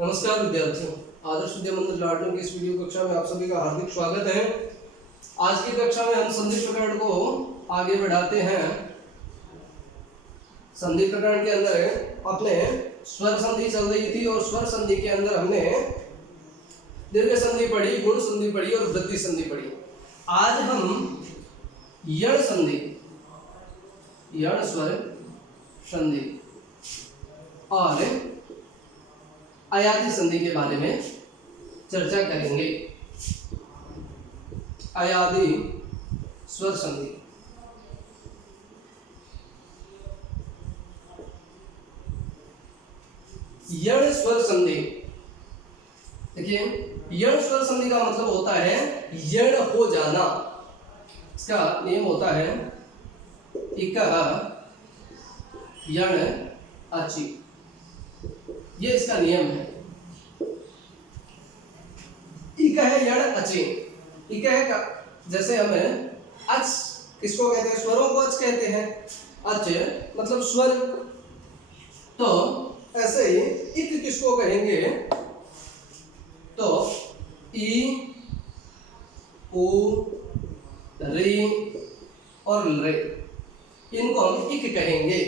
नमस्कार विद्यार्थियों, आदर्श विद्या मंदिर लाडन की इस वीडियो कक्षा में आप सभी का हार्दिक स्वागत है। आज की कक्षा में हम संधि प्रकरण को आगे बढ़ाते हैं। संधि प्रकरण के अंदर अपने स्वर संधि चल रही थी और स्वर संधि के अंदर हमने दीर्घ संधि पढ़ी, गुण संधि पढ़ी और वृद्धि संधि पढ़ी। आज हम यण संधि, यण स्वर संधि और अयादि संधि के बारे में चर्चा करेंगे। अयादि स्वर संधि, यण स्वर संधि। देखिए, यण स्वर संधि का मतलब होता है यण हो जाना। इसका नियम होता है इकः यण अचि, ये इसका नियम है। इकः यण अचि, इकः का जैसे हमें अच किसको कहते हैं? स्वरों को अच कहते हैं। अच मतलब स्वर, तो ऐसे ही इक किसको कहेंगे? तो ई, उ, री और रे, इनको हम इक कहेंगे।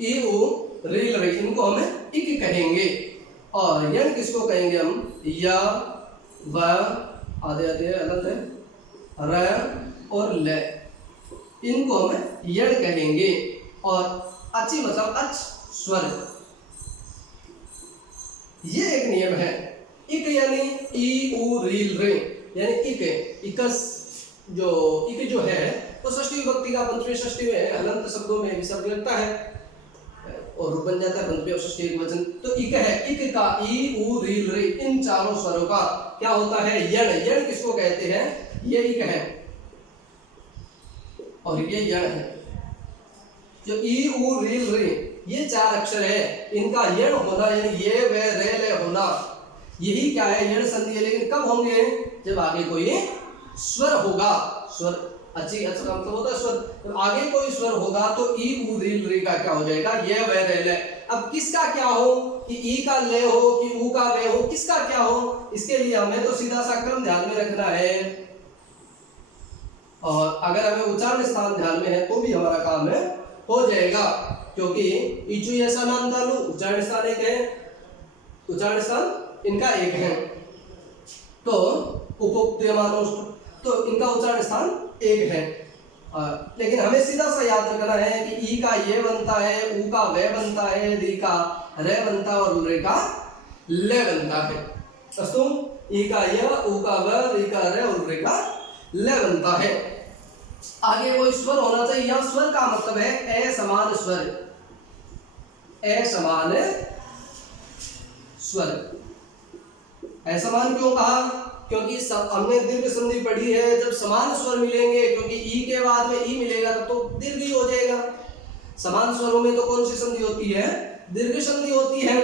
ई, उ, री, रे, इनको हम इक कहेंगे। और यण किसको कहेंगे हम? या, व, आधे आधे अलग है, र और ल, इनको हम यण कहेंगे। और अचि मतलब अच स्वर, ये एक नियम है। इक यानी ई, उ, री, रे, यानी इक, इकस इक जो है वो षष्ठी विभक्ति का पंचमी षष्ठी में हलंत शब्दों में विसर्ग लगता है और रूप बन जाता है पंचमी और षष्ठी एकवचन। तो इक है, इक का ई, उ, री, रे, इन चारों स्वरों का क्या होता है? यण। यण किसको कहते हैं? ये इक है और ये यण है। जो ई, उ, री, रे, ये चार अक्षर है, इनका यण होना यानी ये वे रे ले होना, यही क्या है? यण संधि है। लेकिन कब होंगे? जब आगे कोई स्वर होगा। स्वर अच्छी अच्छा का मतलब होता है स्वर। तो आगे कोई स्वर होगा तो ई, उ, री, रे का क्या हो जाएगा? ये वे रे ले। अब किसका क्या हो? कि ई का ले हो कि उ का वे हो, किसका क्या हो? इसके लिए हमें तो सीधा सा क्रम ध्यान में रखना है। और अगर हमें उच्चारण स्थान ध्यान में है तो भी हमारा काम हो जाएगा, क्योंकि इचु ऐसा नाम था, उच्चारण स्थान एक है, उच्चारण स्थान इनका एक है। तो उपयुक्तमानो, तो इनका उच्चारण स्थान एक है। लेकिन हमें सीधा सा याद रखना है कि ई का ये बनता है, उ का वे बनता है, री का रे बनता है और रे का ले बनता है। अस्तु, ई का य, उ का व, री का रे और रे का ले बनता है। आगे कोई स्वर होना चाहिए। यह स्वर का मतलब है असमान स्वर, असमान स्वर। असमान क्यों कहा? क्योंकि हमने दीर्घ संधि पढ़ी है, जब समान स्वर मिलेंगे, क्योंकि ई के बाद में ई मिलेगा तो दीर्घ ही हो जाएगा। समान स्वरों में तो कौन सी संधि होती है? दीर्घ संधि होती है।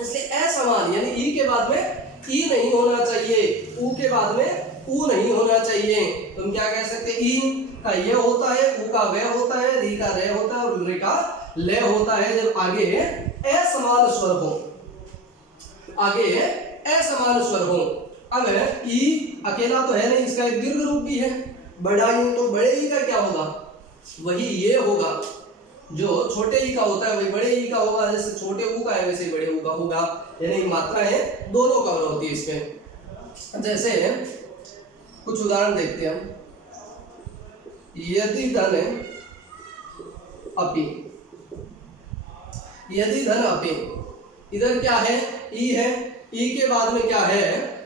इसलिए असमान यानी ई के बाद में ई नहीं होना चाहिए, उ के बाद में उ नहीं होना चाहिए। तुम क्या कह सकते? ई का ये होता है, उ का वे होता है, री का रे होता है और रे का ले होता है जब आगे असमान स्वर हो, आगे असमान स्वर हो। अब ई अकेला तो है नहीं, इसका एक दीर्घ रूप भी है, बड़ा ई, तो बड़े ई का क्या होगा? वही ये होगा। जो छोटे ई का होता है वही बड़े ई का होगा। जैसे छोटे ऊ का है वैसे ही बड़े ऊ का होगा, यानी मात्राएं दोनों कवर होती है इसमें। जैसे कुछ उदाहरण देखते हैं हम। यदि धन अपि, यदि धन अपि, इधर क्या है? ई है। ई के बाद में क्या है?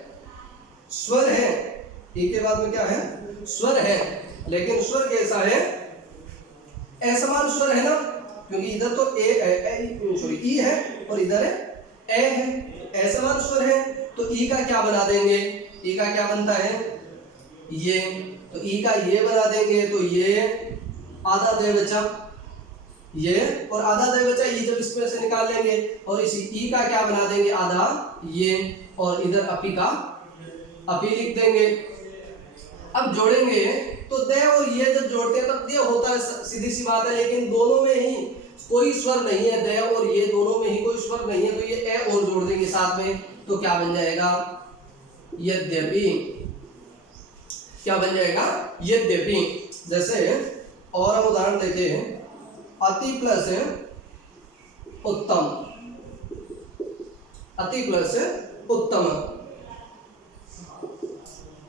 स्वर है। ई के बाद में क्या है? स्वर है। लेकिन स्वर कैसा है? असमान स्वर है ना, क्योंकि इधर तो ई है और इधर ए है, असमान स्वर है। तो ई का क्या बना देंगे? ई का क्या बनता है? ये, तो ई का ये बना देंगे तो ये आधा दे बचा ये, और आधा दे बचा ये जब इसमें से निकाल लेंगे और इसी ई का क्या बना देंगे? आधा ये, और इधर अपी का अपी लिख देंगे। अब जोड़ेंगे तो दे और ये जब जोड़ते हैं तब ये होता है, सीधी सी बात है। लेकिन दोनों में ही कोई स्वर नहीं है, द और ये दोनों में ही कोई स्वर नहीं है, तो ये ए और जोड़ देंगे साथ में, तो क्या बन जाएगा? यद्यपि। क्या बन जाएगा? यद्यपि। जैसे और हम उदाहरण देते हैं, अति प्लस उत्तम, अति प्लस उत्तम,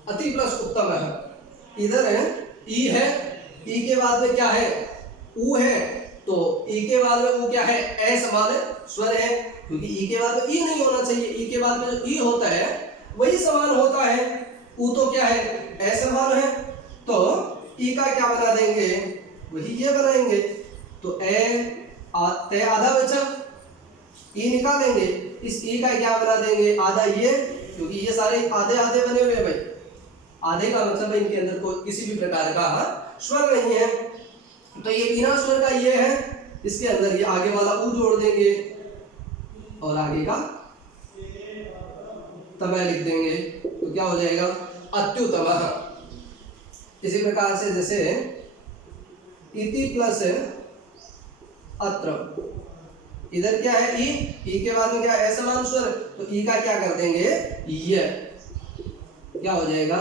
अति प्लस उत्तम है। इधर है ई है, ई के बाद में क्या है? ऊ है, तो ई के बाद में ऊ क्या है? ए समान स्वर है, क्योंकि ई के बाद में ई नहीं होना चाहिए, ई के बाद में जो ई होता है वही समान होता है। ऊ तो क्या है? ए समान है, तो ई का क्या बना देंगे? वही ये बनाएंगे, तो ए ते आधा बचा, ई निकालेंगे, इस ई का क्या बना देंगे? आधा ये, क्योंकि ये सारे आधे आधे बने हुए हैं भाई। आधे का मतलब इनके अंदर कोई किसी भी प्रकार का स्वर नहीं है, तो ये बिना स्वर का ये है, इसके अंदर ये आगे वाला ऊ जोड़ देंगे और आगे का तमय लिख देंगे, तो क्या हो जाएगा? अत्युतमः। इसी प्रकार से जैसे इति प्लस अत्र, इधर क्या है? ई के बाद में क्या है? असमान स्वर, तो ई का क्या कर देंगे? ये क्या हो जाएगा?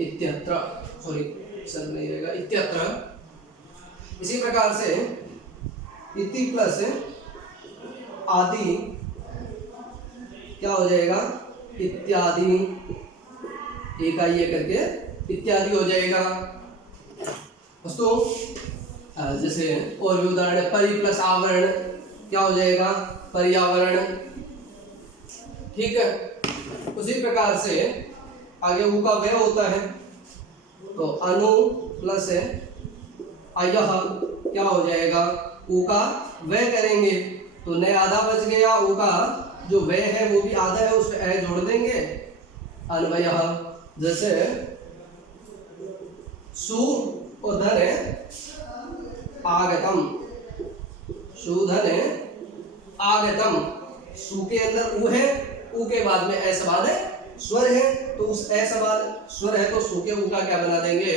इत्यत्र, सॉरी सर नहीं रहेगा, इत्यत्र। इसी प्रकार से इति प्लस आदि क्या हो जाएगा? इत्यादि, एक आई ये करके इत्यादि हो जाएगा। दोस्तों जैसे और भी उदाहरण है, परि प्लस आवरण क्या हो जाएगा? पर्यावरण। ठीक है, उसी प्रकार से आगे ऊ का वे होता है, तो अनु प्लस अयः क्या हो जाएगा? ऊ का वे करेंगे, तो न आधा बच गया, ऊ का जो वे है वो भी आधा है, उस पे ए जोड़ देंगे, अन्वयः। जैसे सु और धन आगतम, सुधन आगतम, सु के अंदर ऊ है, ऊ के बाद में ए समान स्वर है, तो उस ए समान स्वर है, तो सु के ऊ का क्या बना देंगे?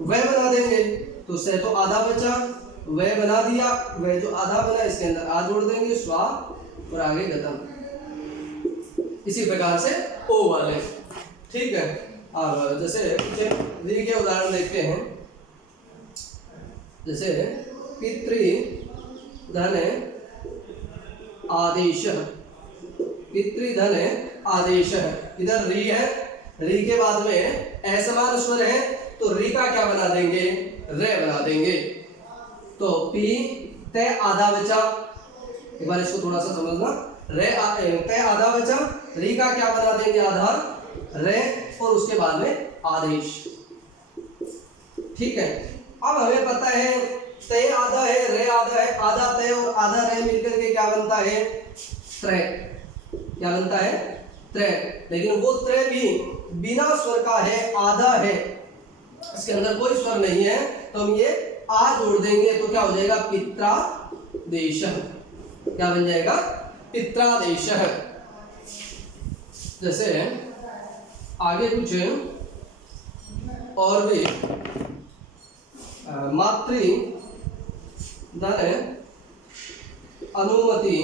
वह बना देंगे, तो से तो आधा बचा, वह बना दिया, वह जो आधा बना इसके अंदर आ जोड़ देंगे, स्वा और आगे गतम। इसी प्रकार से ओ वाले। ठीक है, अब जैसे री के उदाहरण देखते हैं, जैसे पितृ धन आदेश, पितृधन आदेश है, इधर री है, री के बाद में असमान स्वर है, तो री का क्या बना देंगे? रे बना देंगे, तो पी ते आधा बचा, एक बार इसको थोड़ा सा समझना, रे ते आधा बचा, री का क्या बना देंगे? आधा रे, और उसके बाद में आदेश। ठीक है, अब हमें पता है ते आधा है, रे आधा है, आधा ते और आधा रे मिलकर के क्या बनता है? त्रय। क्या बनता है? त्रय। लेकिन वो त्रय भी बिना स्वर का है, आधा है, इसके अंदर कोई स्वर नहीं है, तो हम ये आ जोड़ देंगे, तो क्या हो जाएगा? पित्रादेश। क्या बन जाएगा? पित्रादेश। जैसे आगे कुछ और भी, मातृ धन अनुमति,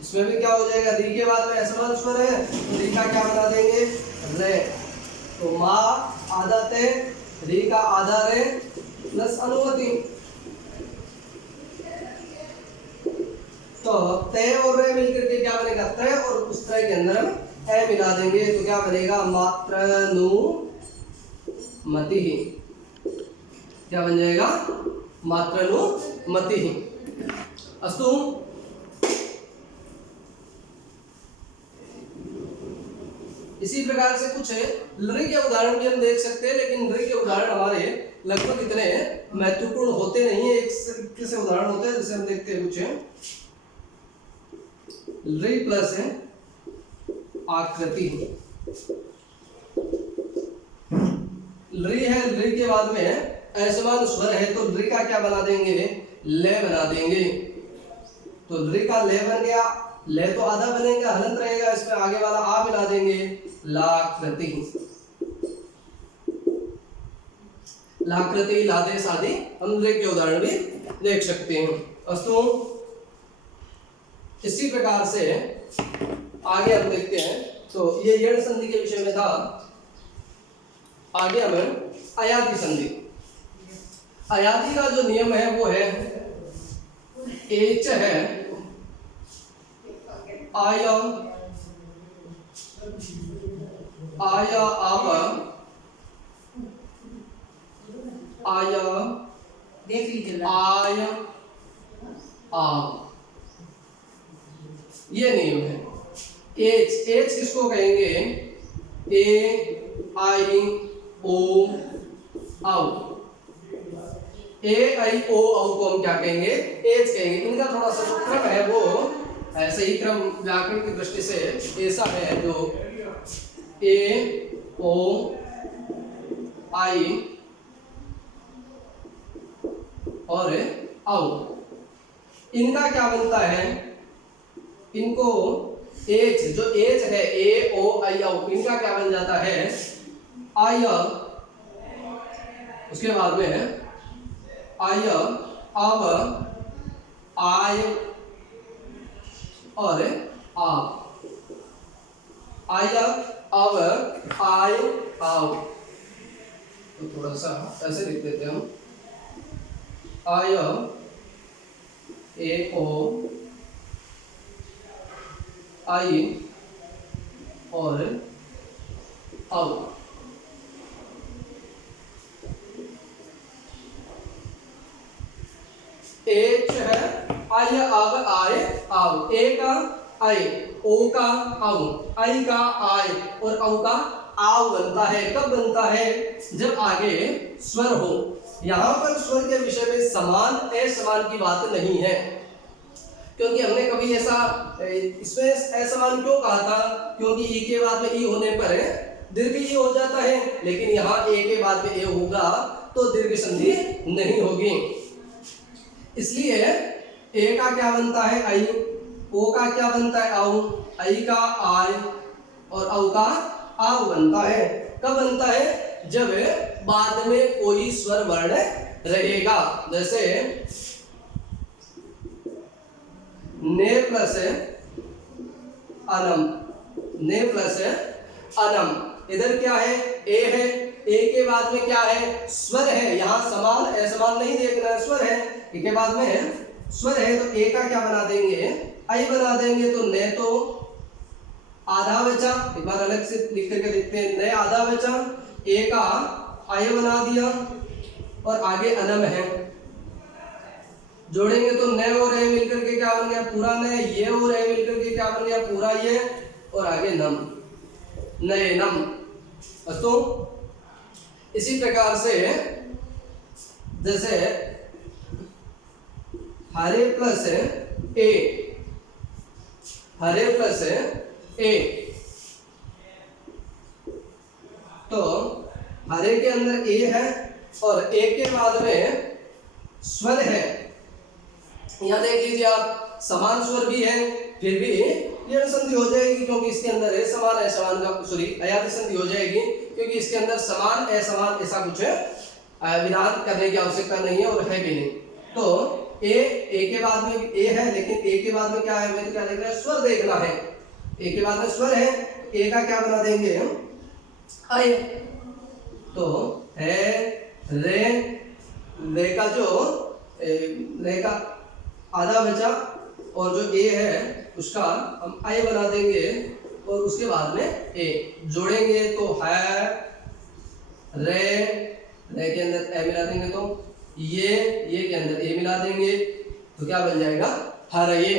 इसमें भी क्या हो जाएगा? री के बाद में असमान स्वर है, तो री का क्या बना देंगे? रे, तो माँ आधा ते, री का आधा रे प्लस अनुमति, तो ते और रे मिलकर के क्या बनेगा? त्रय, और उस त्रय के अंदर हम ए मिला देंगे, तो क्या बनेगा? मात्रनुमति। क्या बन जाएगा? मात्रनुमति। अस्तु, इसी प्रकार से कुछ लृ के उदाहरण भी हम देख सकते हैं, लेकिन लृ के उदाहरण हमारे लगभग इतने महत्वपूर्ण होते नहीं है, एक से उदाहरण होते हैं। जैसे हम देखते हैं कुछ लृ प्लस आकृति, लृ है, लृ के बाद में असमान स्वर है, तो लृ का क्या बना देंगे? ले बना देंगे, तो लृ का ले बन गया, ले तो आधा बनेगा, हलंत रहेगा, इसमें आगे वाला आ मिला देंगे, लाकृति। लाकृति, लादेश आदि हम के उदाहरण भी देख सकते हैं। अस्तु, इसी प्रकार से आगे हम देखते हैं। तो ये यण संधि के विषय में था। आगे हमें अयादि संधि। अयादि का जो नियम है वो है एच है आय आय आव आय देख लीजिए आय आव, ये नियम है। एच एच किसको कहेंगे? ए आई ओ औ। ए आई ओ औ को हम क्या कहेंगे? एच कहेंगे। इनका थोड़ा सा जो क्रम है वो सही क्रम व्याकरण की दृष्टि से ऐसा है, जो ए ओ आई और औ, इनका क्या बनता है? इनको एच, जो एच है ए ओ आई औ, इनका क्या बन जाता है? आय, उसके बाद में आय आव आय और आव, आय आव आय आव। तो थोड़ा सा ऐसे लिख देते हैं हम, आय ए ओ आई और औ। एच है आय आव आय आव, ए का आय, ओ का औ, आई का आय और औ का आव बनता है। कब बनता है? जब आगे स्वर हो। यहाँ पर स्वर के विषय में समान असमान की बात नहीं है, क्योंकि हमने कभी ऐसा इसमें असमान क्यों कहा था? क्योंकि ई के बाद में ई होने पर दीर्घ ई हो जाता है, लेकिन यहाँ ए के बाद में ए होगा तो दीर्घ संधि नहीं होगी। इसलिए ए का क्या बनता है? आई, ओ का क्या बनता है? औ, आई का आय और औ का आव बनता है। कब बनता है? जब बाद में कोई स्वर वर्ण रहेगा। जैसे ने प्लस अनम, ने प्लस अनम, इधर क्या है? ए है, ए के बाद में क्या है? स्वर है। यहाँ समान असमान नहीं देखना, स्वर है। ए के बाद में स्वर है तो ए का क्या बना देंगे? आई बना देंगे। तो ने तो आधा बचा, एक बार अलग से लिख करके देखते हैं। ने आधा बचा, ए का आई बना दिया और आगे अनम है, जोड़ेंगे तो न और ए मिलकर के क्या बन गया? पूरा न। ये और ए मिलकर के क्या बन गया? पूरा ये और आगे नम, नए नम। तो इसी प्रकार से जैसे हरे प्लस ए, हरे प्लस ए, तो हरे के अंदर ए है और ए के बाद में स्वर है। यहां देख लीजिए आप, समान स्वर भी है फिर भी यण संधि हो जाएगी, क्योंकि इसके अंदर है समान असमान का, सॉरी अयादि संधि हो जाएगी, क्योंकि इसके अंदर समान असमान ऐसा कुछ विधान करने की आवश्यकता नहीं है और है भी नहीं। तो ए के बाद में ए है, लेकिन ए के बाद में क्या है? हमें क्या देखना है? स्वर देखना है। ए के बाद में स्वर है, ए का क्या बना देंगे? आय। तो है रे, रे का जो रे का आधा बचा और जो ए है उसका हम आई बना देंगे और उसके बाद में ए जोड़ेंगे तो है रे, रे के अंदर ए मिला देंगे तो ये के अंदर ए मिला देंगे तो क्या बन जाएगा? हर। ये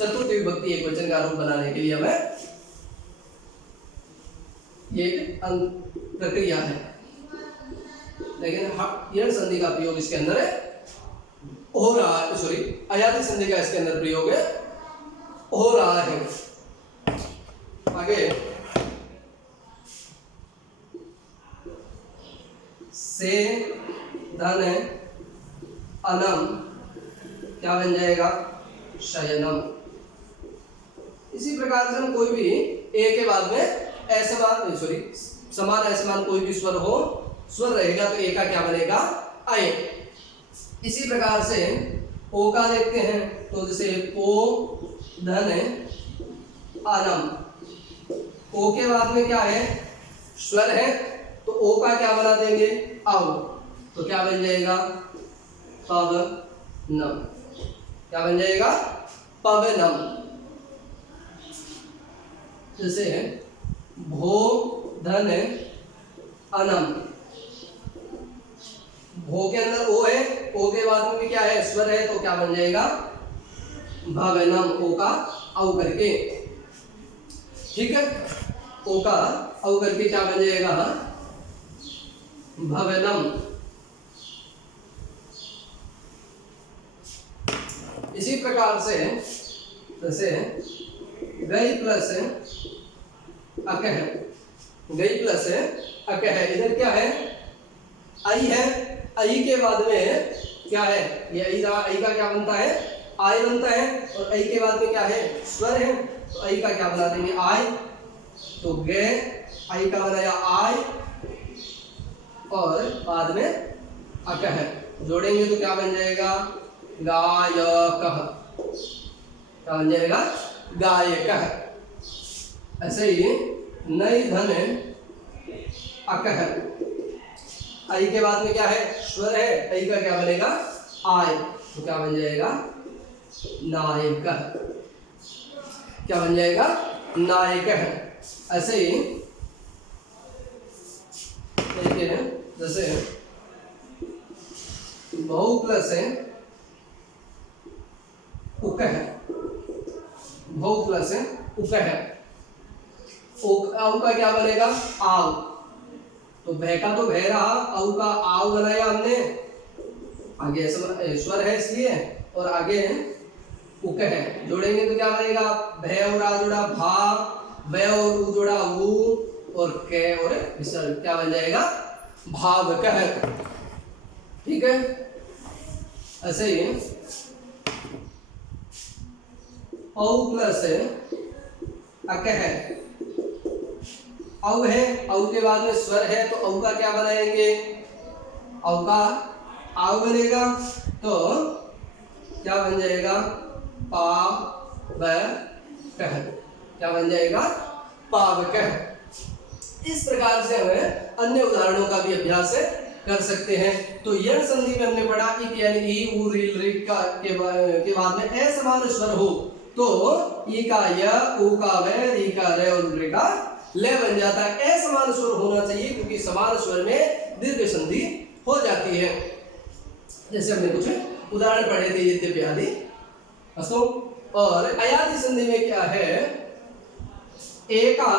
चतुर्थ विभक्ति एक वचन का रूप बनाने के लिए हमें ये प्रक्रिया है, लेकिन यण संधि का प्रयोग इसके अंदर हो रहा है, सॉरी अयादि संधि का इसके अंदर प्रयोग हो रहा है। आगे से धन अनम क्या बन जाएगा? शयनम। इसी प्रकार से हम कोई भी ए के बाद में असमान, सॉरी समान असमान कोई भी स्वर हो, स्वर रहेगा तो ए का क्या बनेगा आय। इसी प्रकार से ओ का देखते हैं तो जैसे पो धन आनम, ओ के बाद में क्या है स्वर है तो ओ का क्या बना देंगे आव, तो क्या बन जाएगा पवनम, क्या बन जाएगा पवनम। जैसे भो धन अनम, भो के अंदर ओ है, ओ के बाद में भी क्या है स्वर है तो क्या बन जाएगा भवनम, ओ का औ करके, ठीक है, ओ का औ करके क्या बन जाएगा भवनम। इसी प्रकार से जैसे गई प्लस अकह, गई प्लस अकह, इधर क्या है आई है, आई के बाद में क्या है ये आई रहा, आई का क्या बनता है आय बनता है, और आई के बाद में क्या है स्वर है तो आई का क्या बना देंगे आय, तो गे आई का बनाया आय और बाद में अकह जोड़ेंगे तो क्या बन जाएगा गायकः, क्या बन जाएगा गायकः। ऐसे ही नई धन अकह, आई के बाद में क्या है स्वर है, आई का क्या बनेगा आय, तो क्या बन जाएगा नायकः, क्या बन जाएगा नायकः। ऐसे ही देखिए जैसे बहु प्लस उकह, बहु प्लस उकह, औ का क्या बनेगा आव, तो भय का तो भय रहा, औ का आव बनाया हमने, आगे स्वर है इसलिए, और आगे उक है जोड़ेंगे तो क्या बनेगा भय और आ जोड़ा भा, वय और उ जोड़ा ऊ, और क और विसर्ग, क्या बन जाएगा भावकः, ठीक है। ऐसे ही औ प्लस अकह, औ है, औ के बाद में स्वर है तो औ का क्या बनाएंगे औ का आव बनेगा, तो क्या बन जाएगा पावकः, क्या बन जाएगा पावकः। इस प्रकार से हमें अन्य उदाहरणों का भी अभ्यास कर सकते हैं। तो यण संधि में हमने पढ़ा इक यानी ई उ रील रि का के बाद में असमान स्वर हो तो ई का य, उ का व, री का र और रे का ले बन जाता है। असमान स्वर होना चाहिए क्योंकि समान स्वर में दीर्घ संधि हो जाती है। जैसे हमने कुछ उदाहरण पढ़े थे यद्यपि आदि अस्तु। और अयादि संधि में क्या है ए का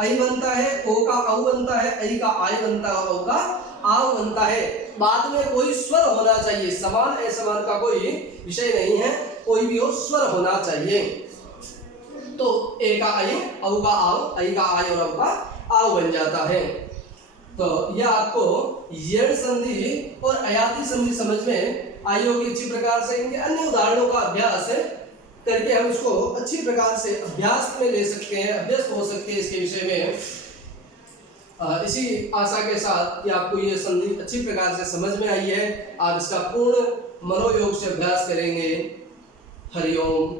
आई बनता है, ओ का औ बनता है, आई का आई बनता है और औ का आव बनता है। बाद में कोई स्वर होना चाहिए, समान असमान का कोई विषय नहीं है, कोई भी हो स्वर होना चाहिए। तो ए का आई, औ का आव, आई का आई और औ का आव बन जाता है। तो यह आपको यण संधि और अयादि संधि समझ में आई होगी अच्छी प्रकार से। इनके अन्य उदाहरणों का अभ्यास करके हम इसको अच्छी प्रकार से अभ्यास में ले सकते हैं, अभ्यस्त हो सकते हैं इसके विषय में। इसी आशा के साथ कि आपको ये संधि अच्छी प्रकार से समझ में आई है, आप इसका पूर्ण मनोयोग से अभ्यास करेंगे। हरिओम।